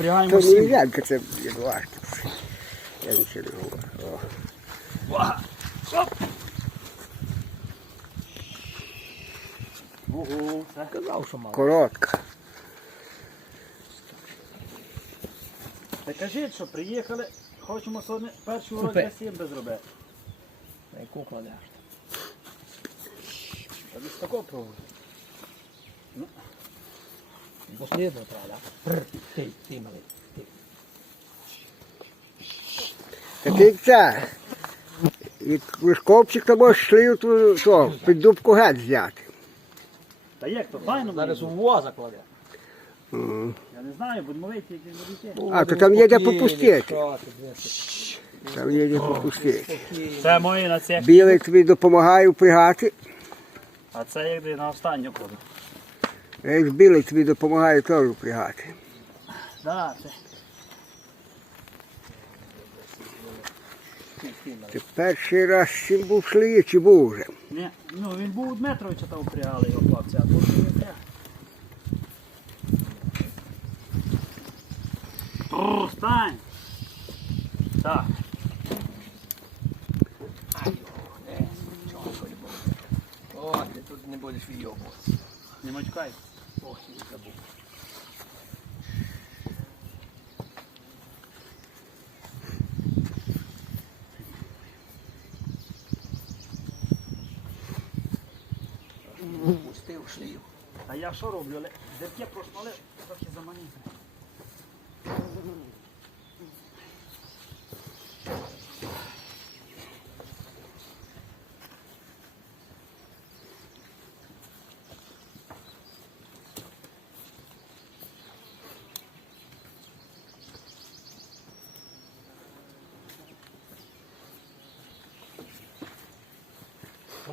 Впрягаємо То не всі. Янка, це Єдуард. Я нічого не говорю. О. Ага. Оп. Ого. Казав, що мало. Коротка. Та кажіть, що приїхали, хочемо сьогодні перший урок Купи. для сімби зробити. На яку кладеш? Та десь такого пробуй. Послідно треба, Ти, ти малий. Ти. Це. Від то можеш шлію ту, то, під дубку геть взяти. Та як то, файно Зараз у воза кладе. М. Я не знаю, будемо вийти, як не вийти. А, то там є де попустити. Там є де попустити. Це мої на цех, Білий тобі допомагає впрягати. а це як де на останню кладу. Як білий тобі допомагає теж впрягати. Да, це. Ти перший раз з цим був шліє чи був вже? Ні, ну він був у Дмитровича там впрягали його хлопці, а тут не те. Встань! Так, О, ти тут не будеш вийобуватися. не мочкай. Ох, я забув. Пустив шлію. А я що роблю? Але просто, прошмали, трохи заманив.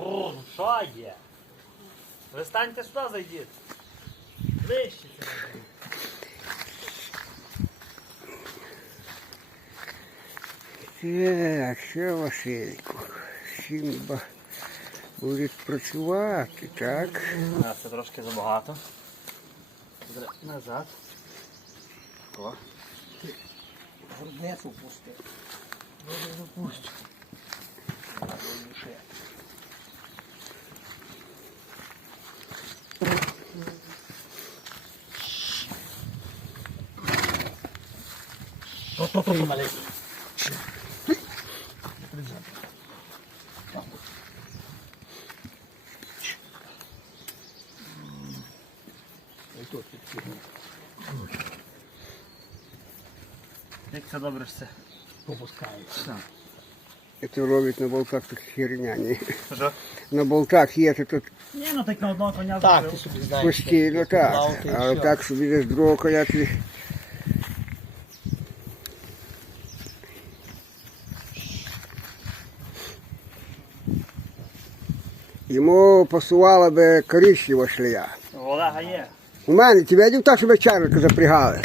О, ну що є? Ви станьте сюди, зайдіть. Ближче. Так, що Васильку? Сімба буде працювати, так? А, це трошки забагато. Назад. О. Грудницю пустив. Дуже запустив. То-то-то, малий. Ой, тут підкинув. Як це добре ж це? Попускається. Це роблять на болтах так херня. Ні. Що? На болтах є, то тут Ні, ну так на одного коня Так, ти зробив. собі знаєш. постійно так. Лавки і Але всьо. так собі десь другого коня тобі. Йому пасувала би коричнева шлея. У Олега є. У мене ти бачив так, щоб чарлика запрягали.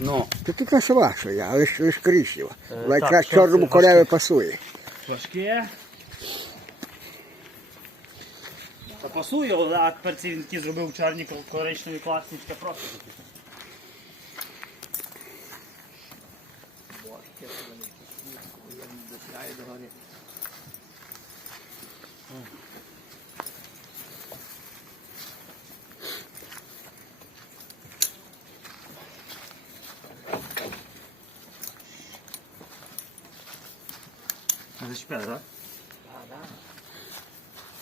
Ну. Та тут сама шлея, але ж лиш коричнева. Е, Вона так, якраз чорному важке? пасує. Важке. Та пасує, але а тепер ці він такі зробив чорні коричневі класничка просто. Зачіпляє, так?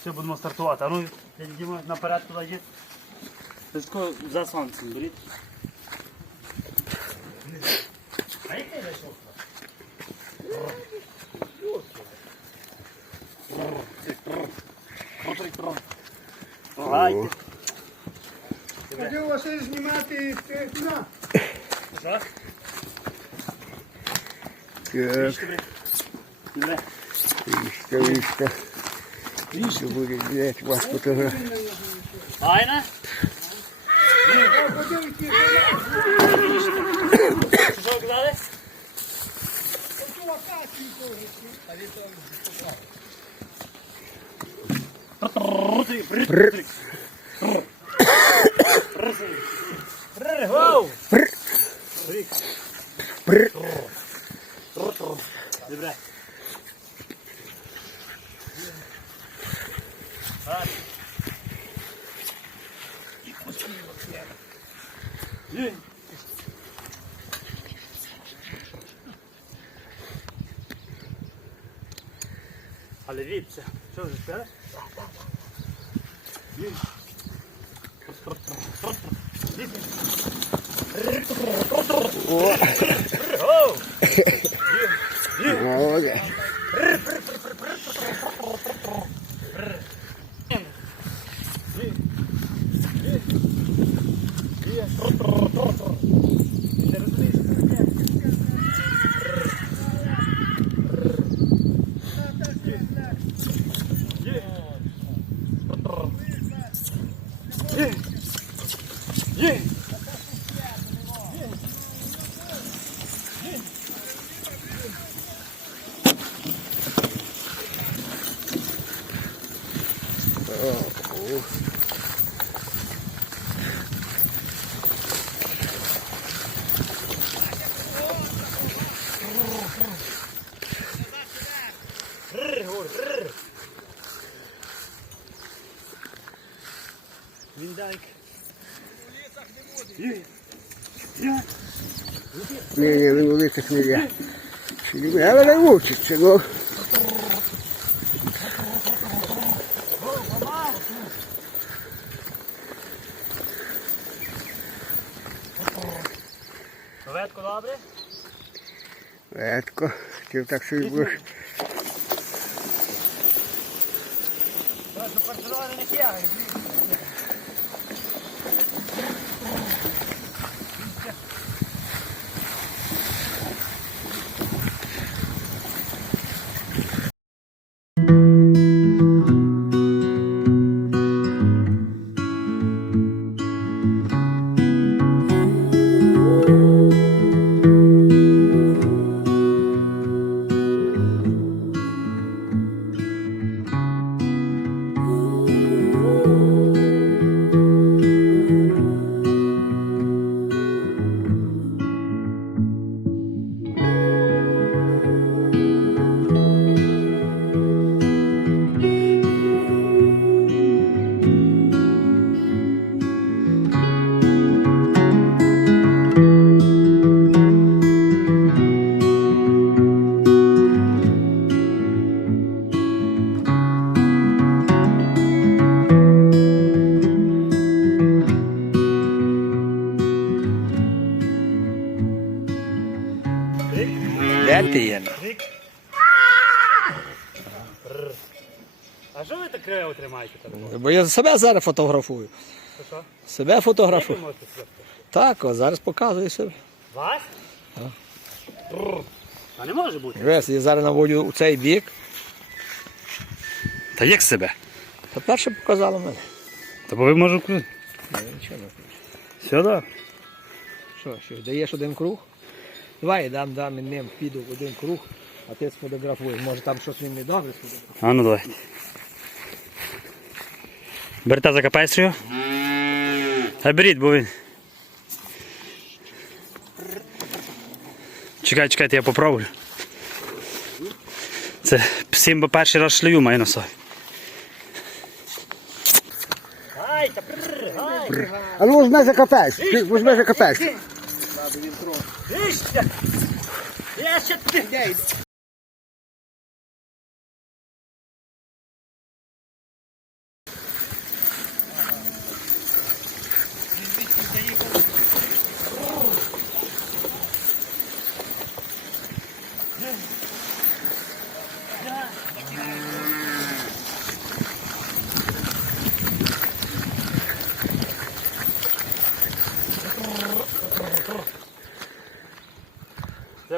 Все, будемо стартувати. А ну, йдемо наперед туди. Тишко за сонцем беріть. Так. Бери. вішка, вішка. Вішка буде взяти вас фотографію. Айна? Що казали? Рік. Пр. Добре. Так. Є. Але віться, що вже спели? Є. О, Віндайк. Є. Є. Ні, ні, він у лисах не є. Але не вчиться, ну. Ветко добре? Редко. Ти так собі будеш. Просто партизани не тягають. Ти є? А що ви так криво тримаєте? Бо я себе зараз фотографую. Що? Себе фотографую. Так, о, зараз показую себе. Вас? А не може бути. Дивись, я зараз наводю у цей бік. Та як себе? Та перше показало мене. Та бо ви може Ні, нічого не. Що, що, даєш один круг? Давай я дам, дам ним піду в один круг, а ти сфотографуєш. Може там щось він не добре сфотографує. А ну давайте. Берете за капестрію. А беріть, бо він. Чекай, чекайте, я попробую. Це всім перший раз шлею маю на собі. Ай, та прррр, ай. А ну візьми за капець. За капець. Вище! Я ще.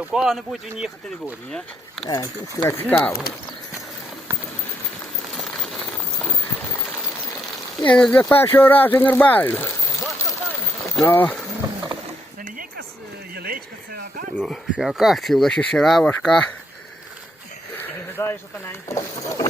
Це в кого-небудь він їхати не буде, ні? Так, це цікаво. Ні, ну для першого разу нормально. Ну, Це не є якась е, яличка, це акація. ну, ще акація, лише сира важка. Виглядає, що тоненька.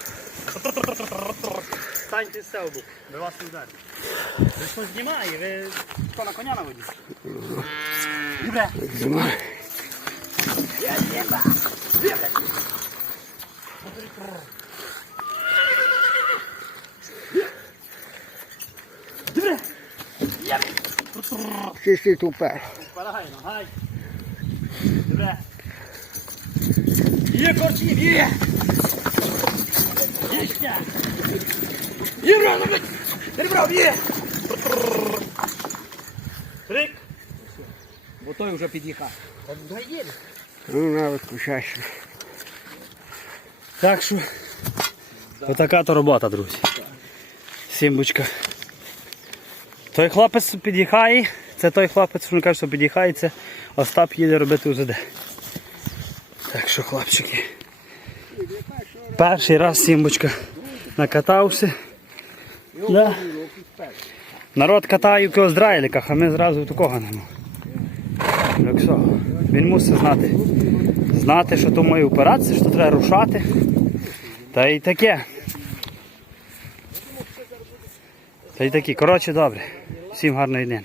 Станьте з стелбу, ви вас не. Ви що знімає, ви що на коня наводите? Добре. Знімай. Добре. Чисти тупер. Парагай, нагай. Добре. Є корчів, є! Є ще! Є рано, блядь! Є! Трик! Бо той вже під'їхав. Ну, навіть кушайся. Так що, отака то робота, друзі. Сімбочка. Той хлопець під'їхає, це той хлопець, що він каже, що під'їхає, це Остап їде робити УЗД. Так що, хлопчики. Перший раз Сімбочка накатався. Да. Народ катає в когось а ми зразу такого нема. Так що, він мусить знати. Знати, що то має операція, що треба рушати. Та й таке. Та й такі. Коротше, добре. Всім гарної дні.